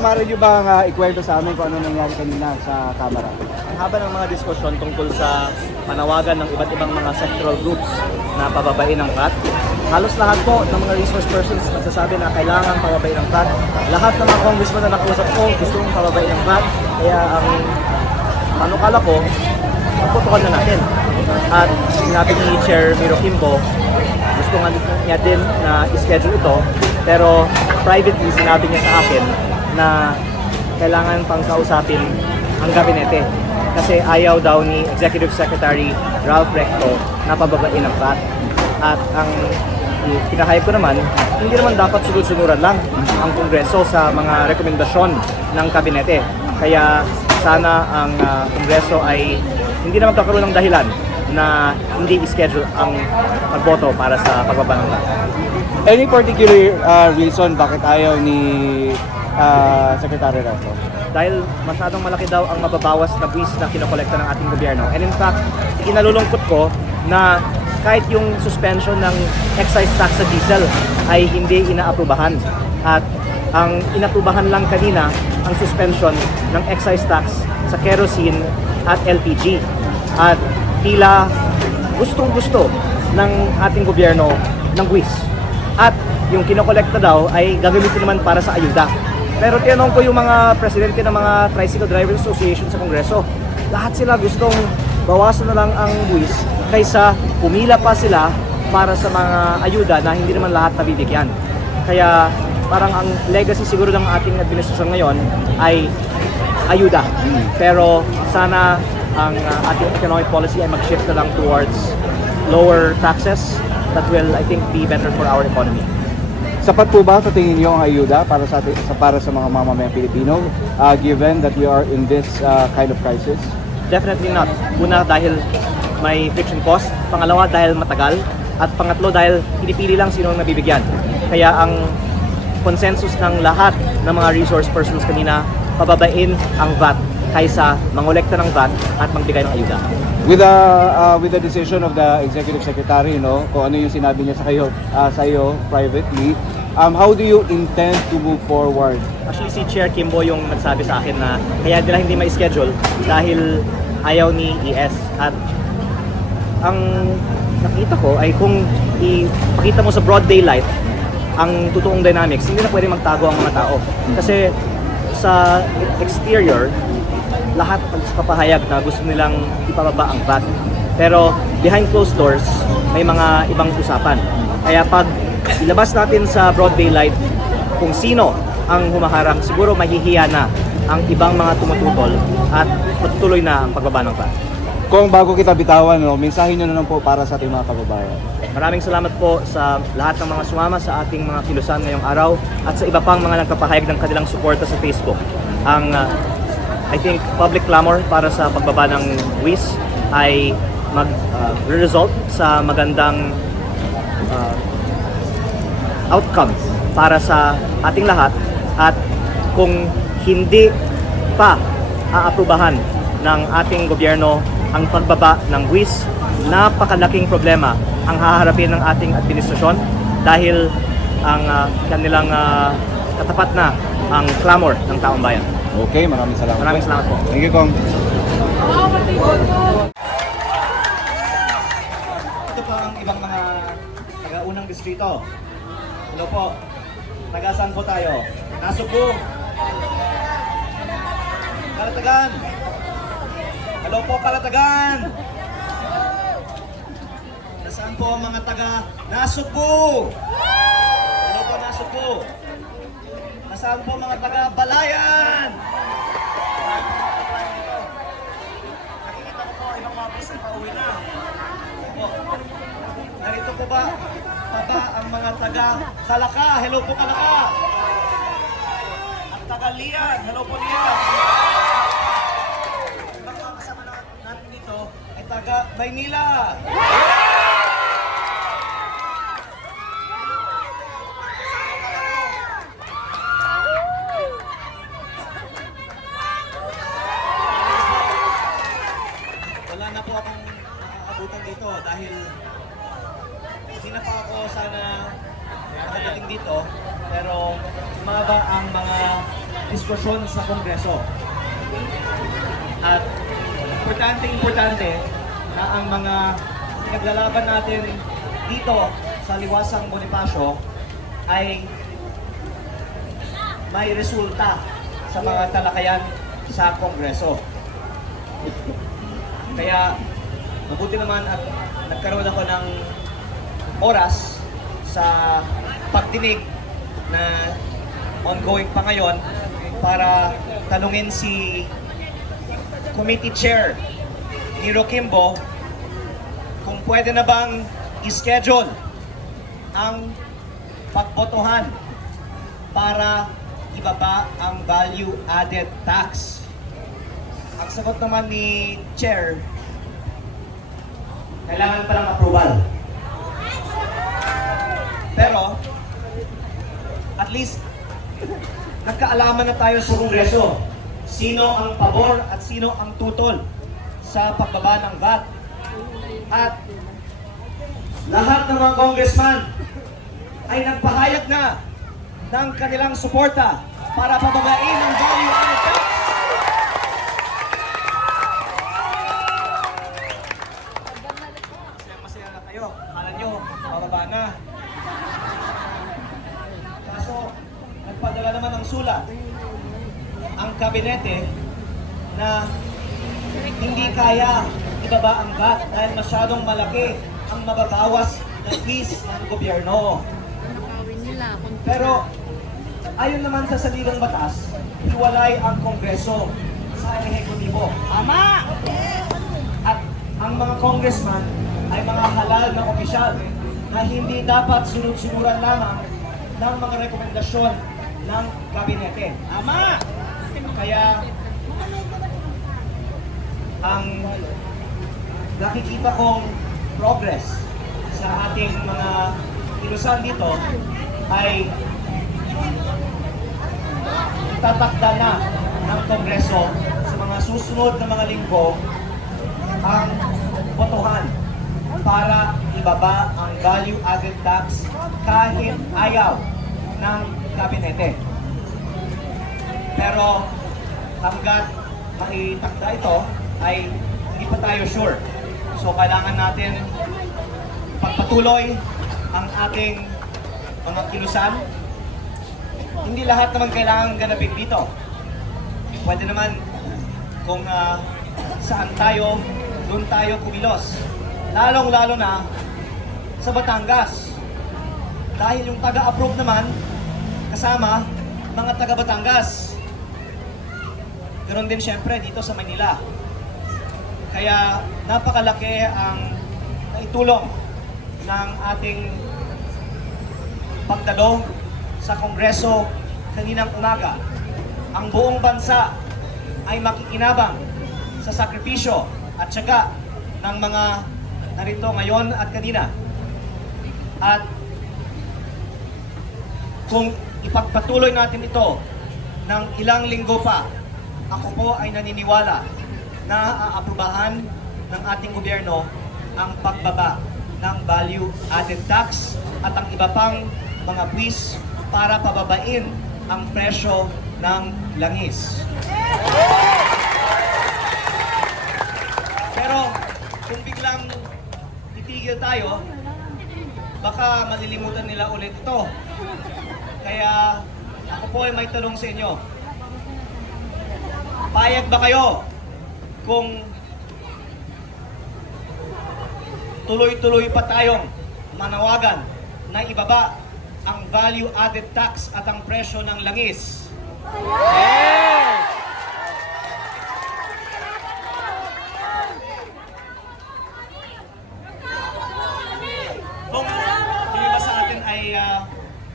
Kung maaari nyo bang ikwento sa amin kung ano nangyari kanina sa Kamara? Ang haba ng mga diskusyon tungkol sa panawagan ng iba't ibang mga sectoral groups na pababain ng VAT. Halos lahat po ng mga resource persons nagsasabi na kailangan pababain ng VAT. Lahat ng mga congressman na nakausap ko gusto mong pababain ng VAT. Kaya ang panukala ko, magputukan na natin. At sinabi ni Chair Miro Kimbo, gusto nga niya din na ischedule ito, pero privately sinabi niya sa akin na kailangan pang kausapin ang gabinete kasi ayaw daw ni Executive Secretary Ralph Recto na pababain ang VAT. At ang pinahayag ko naman, hindi naman dapat sunod-sunuran lang ang Kongreso sa mga rekomendasyon ng kabinete. Kaya sana ang Kongreso ay hindi na magkakaroon ng dahilan na hindi i-schedule ang pagboto para sa pagbaba ng VAT. Any particular reason bakit ayaw ni Secretary Recto? Dahil masyadong malaki daw ang mababawas na buwis na kinokolekta ng ating gobyerno. And in fact, ikinalulungkot ko na kahit yung suspension ng excise tax sa diesel ay hindi inaaprubahan. At ang inaprubahan lang kanina ang suspension ng excise tax sa kerosene at LPG. At tila gustong-gusto ng ating gobyerno ng buwis. At yung kinokolekta daw ay gagamitin naman para sa ayuda. Pero tinanong ko yung mga presidente ng mga Tricycle Drivers Association sa Kongreso, lahat sila gustong bawasan na lang ang buwis kaysa pumila pa sila para sa mga ayuda na hindi naman lahat nabibigyan. Kaya parang ang legacy siguro ng ating administrasyon ngayon ay ayuda. Pero sana ang ating economic policy ay mag-shift na lang towards lower taxes that will, I think, be better for our economy. Sapat po ba sa tingin niyo ang ayuda para sa mga mamamayang Pilipino given that we are in this kind of crisis? Definitely not. Una, dahil may friction cost. Pangalawa, dahil matagal. At pangatlo, dahil pinipili lang sino ang nabibigyan. Kaya ang consensus ng lahat ng mga resource persons kanina, pababain ang VAT kaysa mangolekta ng VAT at magbigay ng ayuda. With the decision of the Executive Secretary, no, kung ano yung sinabi niya sa iyo privately, how do you intend to move forward? Actually, si Chair Kimbo yung nagsabi sa akin na kaya nila hindi ma-schedule dahil ayaw ni ES. At ang nakita ko ay kung ipakita mo sa broad daylight ang totoong dynamics, hindi na pwede magtago ang mga tao. Kasi sa exterior, lahat nagpapahayag na gusto nilang ipababa ang VAT. Pero behind closed doors, may mga ibang usapan. Kaya pag ilabas natin sa broad daylight kung sino ang humaharang, siguro mahihiya na ang ibang mga tumututol at matutuloy na ang pagbaba ng VAT. Kung bago kita bitawan, no, mensahe nyo na lang po para sa ating mga kababayan. Maraming salamat po sa lahat ng mga sumama sa ating mga kilusan ngayong araw at sa iba pang mga nagpapahayag ng kanilang suporta sa Facebook. Ang I think public clamor para sa pagbaba ng buwis ay mag-result sa magandang outcome para sa ating lahat. At kung hindi pa aaprubahan ng ating gobyerno ang pagbaba ng buwis, napakalaking problema ang haharapin ng ating administrasyon dahil ang kanilang katapat na ang clamor ng taong bayan. Okay, maraming salamat. Maraming salamat po. Thank you, Kong. Ito po ang ibang mga taga-unang distrito. Hello po. Taga-saan po tayo? Nasugbu. Kalatagan. Hello po, Kalatagan. Nasaan po ang mga taga Nasugbu? Hello po, Nasugbu. Nasaan po mga taga Balayan? Nakikita ko po ibang mga bus na pauwi na. Po. Narito po ba ang mga taga Kalaka? Hello po, Kalaka. At taga Lian. Hello po, Lian. Ibang mga kasama natin dito ay taga Maynila. Wala na po akong nakakabutan dito dahil hindi na pa ako sana nakadating dito, pero sumaba ang mga diskusyon sa Kongreso. At importante na ang mga naglalaban natin dito sa Liwasang Bonifacio ay may resulta sa mga talakayan sa Kongreso. Kaya mabuti naman at nagkaroon ako ng oras sa pagdinig na ongoing pa ngayon para tanungin si Committee Chair ni Roquimbo kung pwede na bang i-schedule ang pagbotohan para ibaba ang value added tax. Ang sagot naman ni Chair, kailangan pa lang approval. Pero, at least, nagkaalaman na tayo sa Kongreso. Sino ang pabor at sino ang tutol sa pagbaba ng VAT. At lahat ng mga congressman ay nagpahayag na ng kanilang suporta para pababain ang value added tax. Masaya na kayo. Akala nyo, bababa na. Kaso, nagpadala naman ng sulat ang kabinete na hindi kaya ibaba ang VAT dahil masyadong malaki ang mababawas na fees ng gobyerno. Pero ayon naman sa salilang batas, hiwalay ang Kongreso sa ehekutibo. Tama! At ang mga congressman ay mga halal na opisyal na hindi dapat sunod-sunuran lamang ng mga rekomendasyon ng kabinete. Tama! Kaya ang nakikita kong progress sa ating mga ilusan dito ay tatakda na ng Kongreso sa mga susunod na mga linggo ang botohan para ibaba ang value added tax kahit ayaw ng kabinete. Pero hanggat maitakda ito ay hindi pa tayo sure. So kailangan natin pagpatuloy ang ating mga kilusan. Hindi lahat naman kailangan ganapin dito. Pwede naman kung saan tayo, doon tayo kumilos. Lalong-lalo na sa Batangas. Dahil yung taga-approve naman, kasama mga taga-Batangas. Ganoon din syempre dito sa Manila. Kaya napakalaki ang naitulong ng ating pagdalo sa Kongreso kaninang umaga. Ang buong bansa ay makikinabang sa sakripisyo at syaga ng mga narito ngayon at kanina. At kung ipagpatuloy natin ito ng ilang linggo pa, ako po ay naniniwala na aaprubahan ng ating gobyerno ang pagbaba ng value added tax at ang iba pang mga buwis para pababain ang presyo ng langis. Pero kung biglang titigil tayo, baka malilimutan nila ulit ito. Kaya ako po ay may tanong sa inyo. Payag ba kayo kung tuloy-tuloy pa tayong manawagan na ibaba ang value added tax at ang presyo ng langis? Yes! Kung yung iba sa atin ay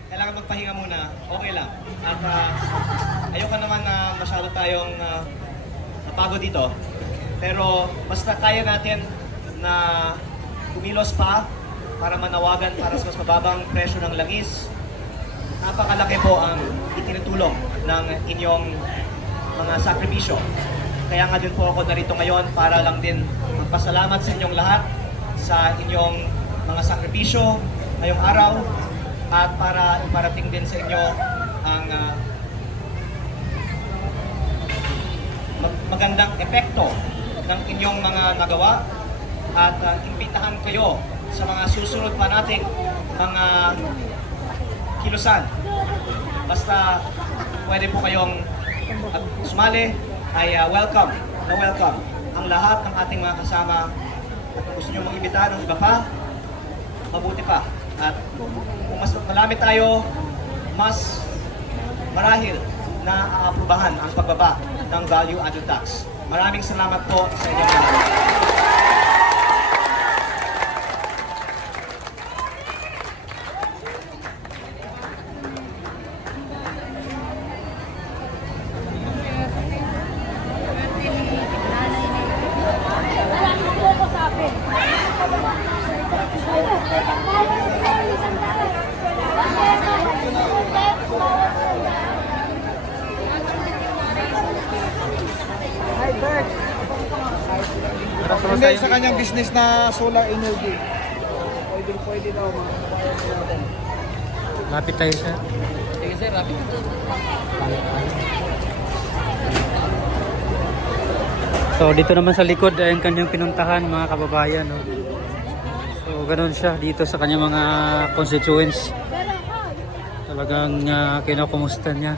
kailangan magpahinga muna, okay lang. At ayoko naman na masyado tayong napagod dito. Pero basta kaya natin na kumilos pa para manawagan para sa mas mababang presyo ng langis. Napakalaki po ang itinutulong ng inyong mga sakripisyo. Kaya nga din po ako narito ngayon para lang din magpasalamat sa inyong lahat sa inyong mga sakripisyo ngayong araw at para iparating din sa inyo ang magandang epekto ng inyong mga nagawa at imbitahan kayo sa mga susunod pa nating mga kilusan. Basta pwede po kayong sumali ay welcome na welcome ang lahat ng ating mga kasama. At kung gusto nyo mag-imbitahan ng iba pa, mabuti pa. At kung mas malami tayo, mas marahil na aaprubahan ang pagbaba ng value added tax. Maraming salamat po sa inyong lahat. Hindi, sa kanyang business na solar energy. Pwede daw mga Lapit tayo sir. Sige sir, rapid. So dito naman sa likod ay ang kanyang pinuntahan mga kababayan. No? So ganoon siya dito sa kanyang mga constituents. Talagang kinukumusta niya.